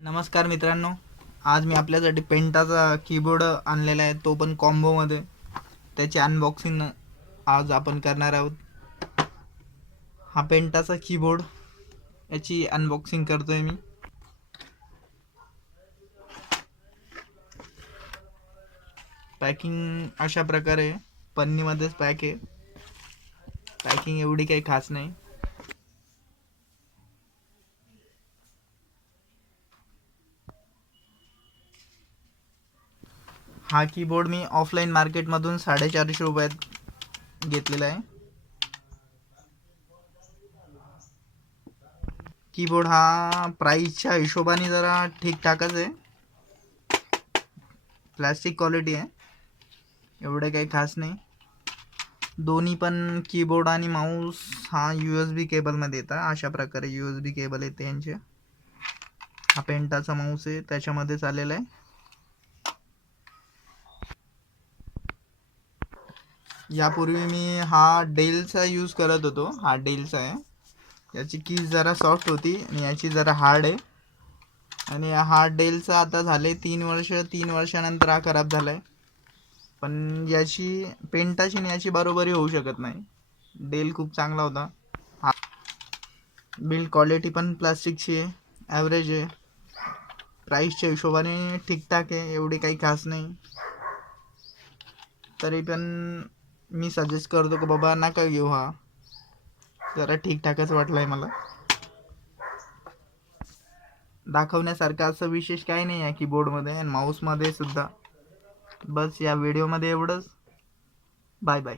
नमस्कार मित्रांनो, आज मी आपल्यासाठी पेंटाचा कीबोर्ड आणलेला आहे, तो पण कॉम्बोमध्ये. त्याची अनबॉक्सिंग आज आपण करणार आहोत. हा पेंटाचा कीबोर्ड, याची अनबॉक्सिंग करतोय मी. पॅकिंग अशा प्रकारे पन्नीमध्येच पॅक आहे. पॅकिंग एवढी काही खास नाही. हा कीबोर्ड मी ऑफलाईन मार्केटमधून 450 रुपयात घेतलेला आहे. कीबोर्ड हा प्राईसच्या हिशोबाने जरा ठीकठाकच आहे. प्लास्टिक क्वालिटी आहे, एवढं काही खास नाही. दोन्ही पण कीबोर्ड आणि माऊस हा USB केबलमध्ये येतात. अशा प्रकारे USB केबल येते यांचे. हा पेंटाचा माऊस आहे, त्याच्यामध्ये आलेला आहे. यापूर्वी मी हा डेलचा यूज करत होतो. हा डेलचा आहे. याची कीज जरा सॉफ्ट होती आणि याची जरा हार्ड आहे. आणि हा डेलचा आता झाले 3 वर्ष. 3 वर्षानंतर हा खराब झाला आहे. पण याची पेंटाची आणि याची बरोबरी होऊ शकत नाही. डेल खूप चांगला होता. हा बिल्ड क्वालिटी पण प्लास्टिकची आहे, ॲव्हरेज आहे. प्राईसच्या हिशोबाने ठीकठाक आहे, एवढी काही खास नाही. तरी पण मी सजेस्ट करतो की बाबा नका घेऊ, हा जरा ठीकठाकच वाटला आहे मला. दाखवण्यासारखं असं विशेष काही नाही आहे कीबोर्डमध्ये आणि माऊसमध्ये सुद्धा. बस या व्हिडिओमध्ये एवढंच. Bye bye.